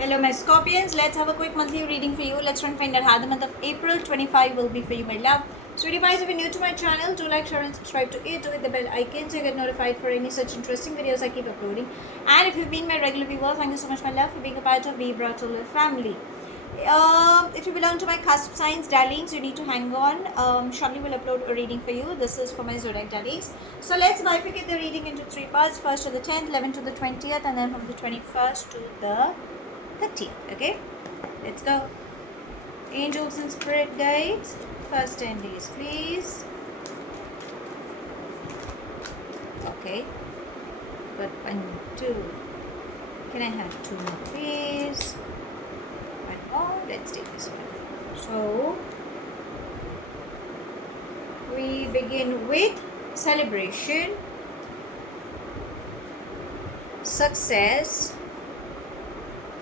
Hello my Scorpions, let's have a quick monthly reading for you. Let's try and find out how the month of April 25 will be for you, my love. Sweetie pies, if you're new to my channel, do like, share and subscribe to it. Do hit the bell icon so you get notified for any such interesting videos I keep uploading. And if you've been my regular viewer, thank you so much, my love, for being a part of Vibra to Live family. If you belong to my cusp signs, darlings, you need to hang on. Shortly will upload a reading for you. This is for my zodiac darlings. So let's bifurcate the reading into three parts. First to the 10th, 11th to the 20th, and then from the 21st to the 30th. Okay, let's go. Angels and spirit guides, first 10 days, please. Okay, got 1, 2. Can I have 2 more, please? 1 more. Let's take this one. So we begin with celebration, success,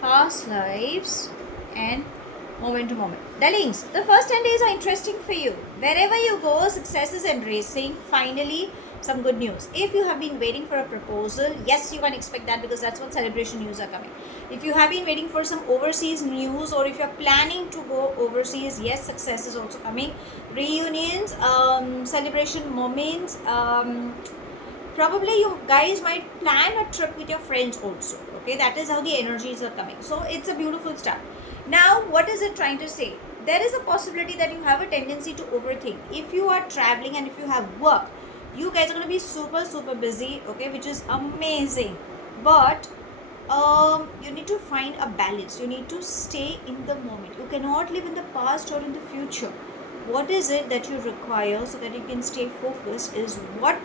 past lives, and moment to moment. Darlings, the first 10 days are interesting for you. Wherever you go, success is embracing. Finally, some good news. If you have been waiting for a proposal, yes, you can expect that, because that's what celebration news are coming. If you have been waiting for some overseas news, or if you're planning to go overseas, yes, success is also coming. Reunions, celebration moments, probably you guys might plan a trip with your friends also. Okay, that is how the energies are coming. So it's a beautiful start. Now what is it trying to say? There is a possibility that you have a tendency to overthink. If you are traveling and if you have work, you guys are going to be super busy, okay, which is amazing. But you need to find a balance. You need to stay in the moment. You cannot live in the past or in the future. What is it that you require so that you can stay focused is what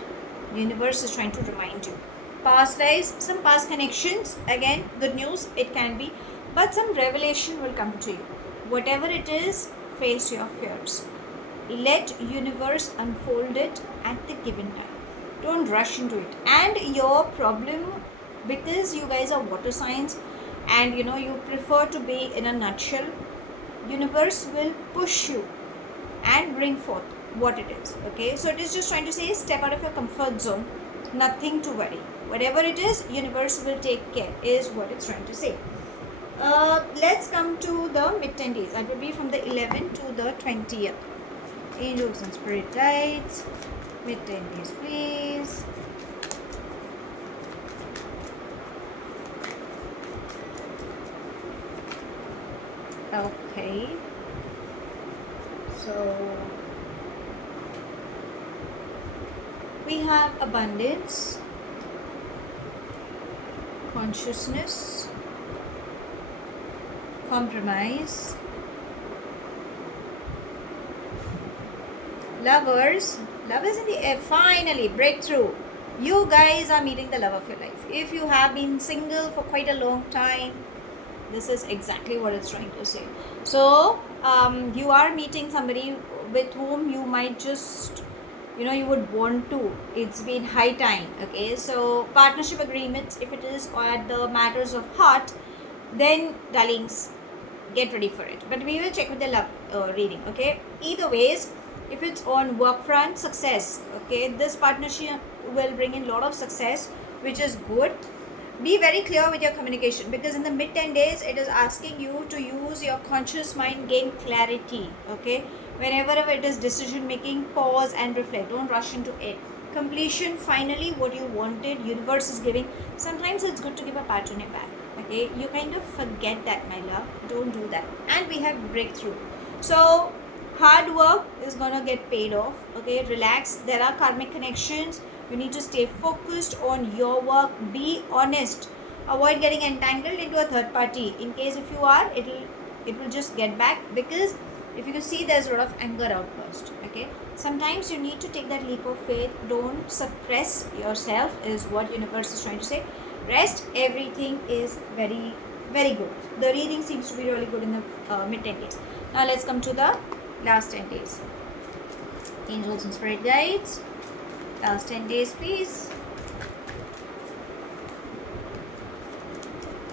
universe is trying to remind you. Past lives, some past connections, again good news it can be, but some revelation will come to you. Whatever it is, face your fears. Let universe unfold it at the given time. Don't rush into it. And your problem, because you guys are water signs and you prefer to be in a nutshell, universe will push you and bring forth what it is. Okay, so it is just trying to say step out of your comfort zone. Nothing to worry. Whatever it is, universe will take care, is what it's trying to say. Let's come to the mid 10 days. That will be from the 11th to the 20th. Angels and spirit guides, mid 10 days, please. Okay, so we have abundance, consciousness, compromise, lovers. Love is in the air. Finally, breakthrough. You guys are meeting the love of your life. If you have been single for quite a long time, this is exactly what it's trying to say. So you are meeting somebody with whom you might just you would want to. It's been high time. Okay, so partnership agreements, if it is at the matters of heart, then darlings, get ready for it. But we will check with the love reading. Okay, either ways, if it's on work front, success, okay, this partnership will bring in a lot of success, which is good. Be very clear with your communication, because in the mid 10 days it is asking you to use your conscious mind, gain clarity. Okay, whenever it is decision making, pause and reflect. Don't rush into it. Completion, finally what you wanted, universe is giving. Sometimes it's good to give a pat on your back. Okay, you kind of forget that, my love. Don't do that. And we have breakthrough. So hard work is gonna get paid off. Okay, relax. There are karmic connections. You need to stay focused on your work. Be honest. Avoid getting entangled into a third party. In case if you are, it will just get back, because if you can see, there's a lot of anger outburst. Okay, sometimes you need to take that leap of faith. Don't suppress yourself, is what universe is trying to say. Rest, everything is very good. The reading seems to be really good in the mid 10 days. Now let's come to the last 10 days. Angels and spirit guides, last 10 days, please.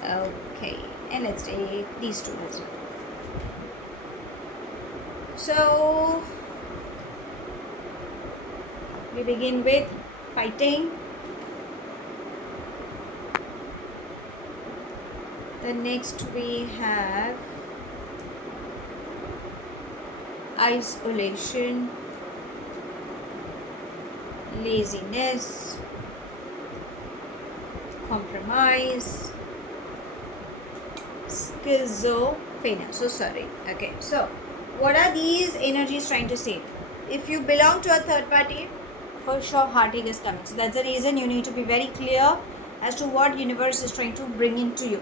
Okay, and let's take these two as well. So we begin with fighting, Then next we have isolation, laziness, compromise, schizophrenia. So sorry. Okay, so what are these energies trying to say? If you belong to a third party, for sure heartache is coming. So that's the reason you need to be very clear as to what universe is trying to bring into you.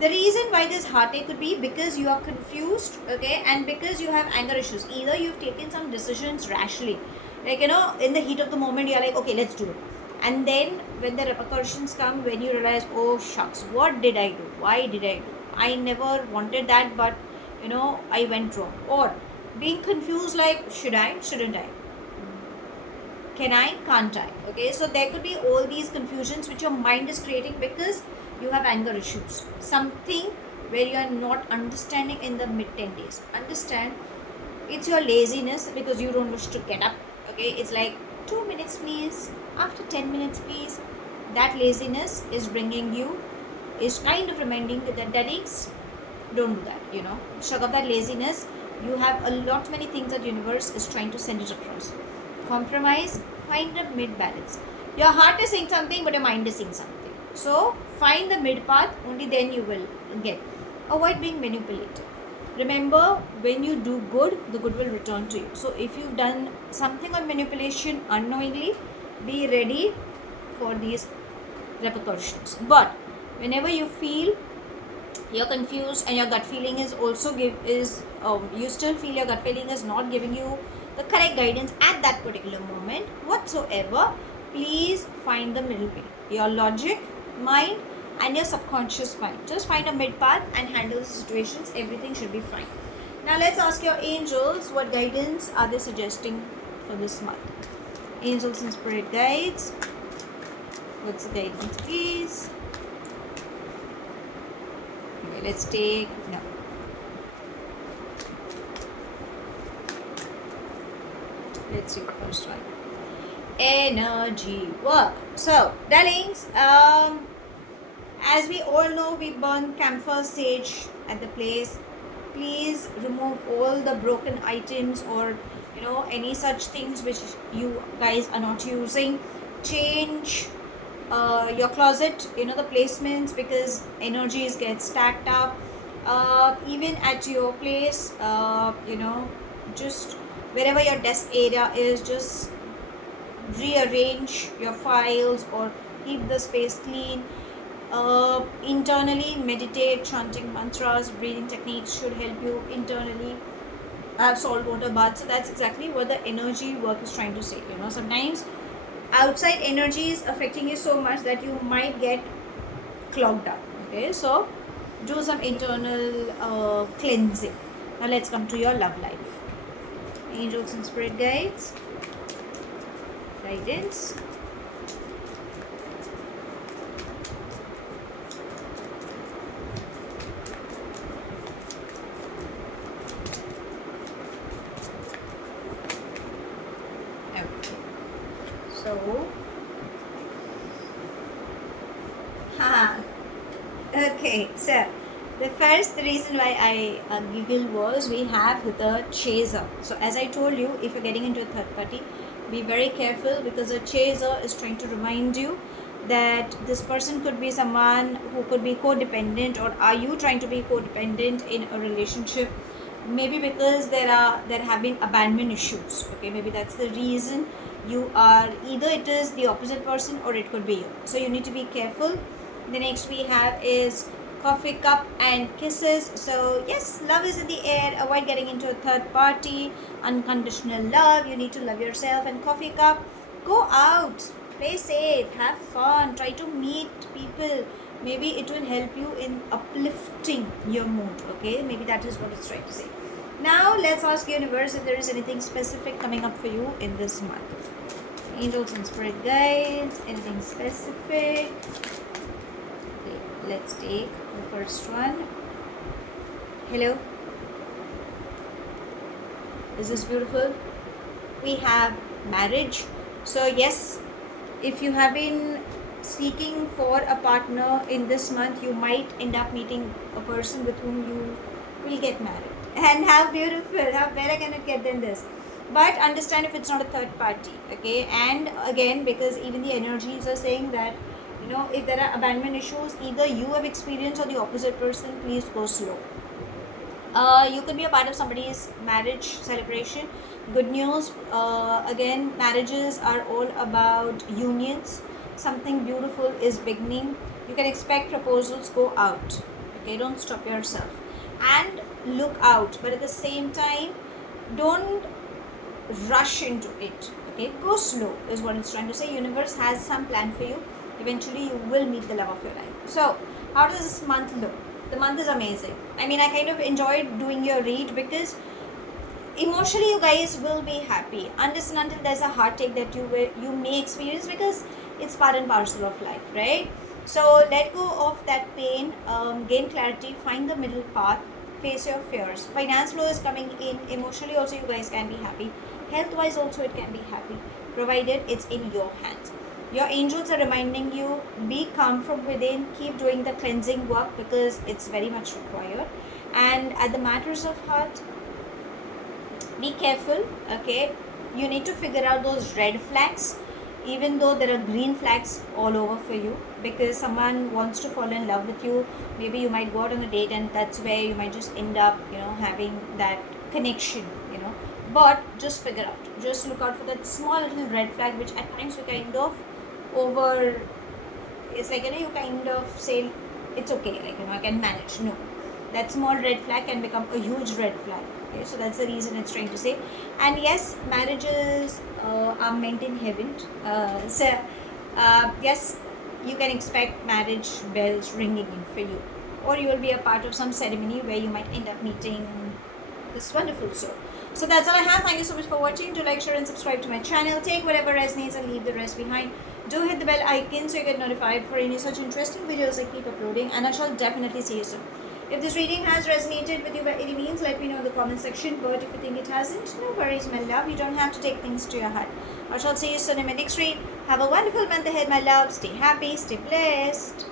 The reason why this heartache could be because you are confused, okay, and because you have anger issues. Either you've taken some decisions rashly, like, you know, in the heat of the moment you're like, okay, let's do it, and then when the repercussions come, when you realize, oh shucks, what did I do, why did I do, I never wanted that, but you know, I went wrong. Or being confused, like, should I, shouldn't I, can I, can't I? Okay, so there could be all these confusions which your mind is creating because you have anger issues. Something where you are not understanding in the mid 10 days. Understand, it's your laziness because you don't wish to get up. Okay, it's like 2 minutes please, after 10 minutes please. That laziness is bringing you, is kind of reminding you that daddies, don't do that, you know. Shut up that laziness. You have a lot many things that universe is trying to send it across. Compromise, find a mid balance. Your heart is saying something but your mind is saying something, so find the mid path, only then you will get. Avoid being manipulative. Remember, when you do good, the good will return to you. So if you've done something on manipulation unknowingly, be ready for these repercussions. But whenever you feel you're confused and your gut feeling is also you still feel your gut feeling is not giving you the correct guidance at that particular moment whatsoever, please find the middle way. Your logic mind and your subconscious mind, just find a mid path and handle the situations. Everything should be fine. Now let's ask your angels, what guidance are they suggesting for this month? Angels and spirit guides, what's the guidance please? Okay, let's take no. Let's take the first one. Energy work. So, darlings, as we all know, we burn camphor sage at the place. Please remove all the broken items or, you know, any such things which you guys are not using. Change your closet, you know, the placements, because energies get stacked up. Even at your place, you know, just wherever your desk area is, just rearrange your files or keep the space clean. Internally meditate, chanting mantras, breathing techniques should help you internally. Have salt water bath. So that's exactly what the energy work is trying to say. You know, sometimes outside energy is affecting you so much that you might get clogged up. Okay, so do some internal cleansing. Now let's come to your love life. Angels and spirit guides, guidance. So, okay, so the first reason why I giggled was we have the chaser. So as I told you, if you're getting into a third party, be very careful, because a chaser is trying to remind you that this person could be someone who could be codependent, or are you trying to be codependent in a relationship? Maybe because there have been abandonment issues. Okay, maybe that's the reason you are, either it is the opposite person or it could be you. So you need to be careful. The next we have is coffee cup and kisses. So yes, love is in the air. Avoid getting into a third party. Unconditional love, you need to love yourself. And coffee cup, go out, play safe, have fun, try to meet people. Maybe it will help you in uplifting your mood. Okay, maybe that is what it's trying to say. Now let's ask universe if there is anything specific coming up for you in this month. Angels and spirit guides, anything specific? Okay, let's take the first one. Hello, is this beautiful? We have marriage. So yes, if you have been seeking for a partner in this month, you might end up meeting a person with whom you will get married. And how beautiful, how better can it get than this? But understand if it's not a third party, okay? And again, because even the energies are saying that, if there are abandonment issues, either you have experienced or the opposite person, please go slow. You could be a part of somebody's marriage celebration. Good news, again, marriages are all about unions. Something beautiful is beginning. You can expect proposals, go out, okay? Don't stop yourself and look out, but at the same time, don't rush into it, okay? Go slow is what it's trying to say. Universe has some plan for you. Eventually you will meet the love of your life. So how does this month look? The month is amazing. I mean, I kind of enjoyed doing your read because emotionally you guys will be happy unless and until there's a heartache that you may experience, because it's part and parcel of life, right? So let go of that pain, gain clarity, find the middle path, face your fears. Finance flow is coming in. Emotionally also you guys can be happy. Health wise also it can be happy, provided it's in your hands. Your angels are reminding you, be calm from within, keep doing the cleansing work because it's very much required. And at the matters of heart, be careful, okay? You need to figure out those red flags, even though there are green flags all over for you, because someone wants to fall in love with you. Maybe you might go out on a date and that's where you might just end up, having that connection, but just figure out, just look out for that small little red flag, which at times we kind of over, it's like, you kind of say it's okay, like, I can manage. No, that small red flag can become a huge red flag. Okay, so that's the reason it's trying to say. And yes, marriages are meant in heaven. Yes, you can expect marriage bells ringing in for you, or you will be a part of some ceremony where you might end up meeting this wonderful soul. So that's all I have. Thank you so much for watching. Do like, share and subscribe to my channel. Take whatever resonates and leave the rest behind. Do hit the bell icon so you get notified for any such interesting videos I keep uploading, and I shall definitely see you soon. If this reading has resonated with you by any means, let me know in the comment section. But if you think it hasn't, no worries, my love. You don't have to take things to your heart. I shall see you soon in my next read. Have a wonderful month ahead, my love. Stay happy, stay blessed.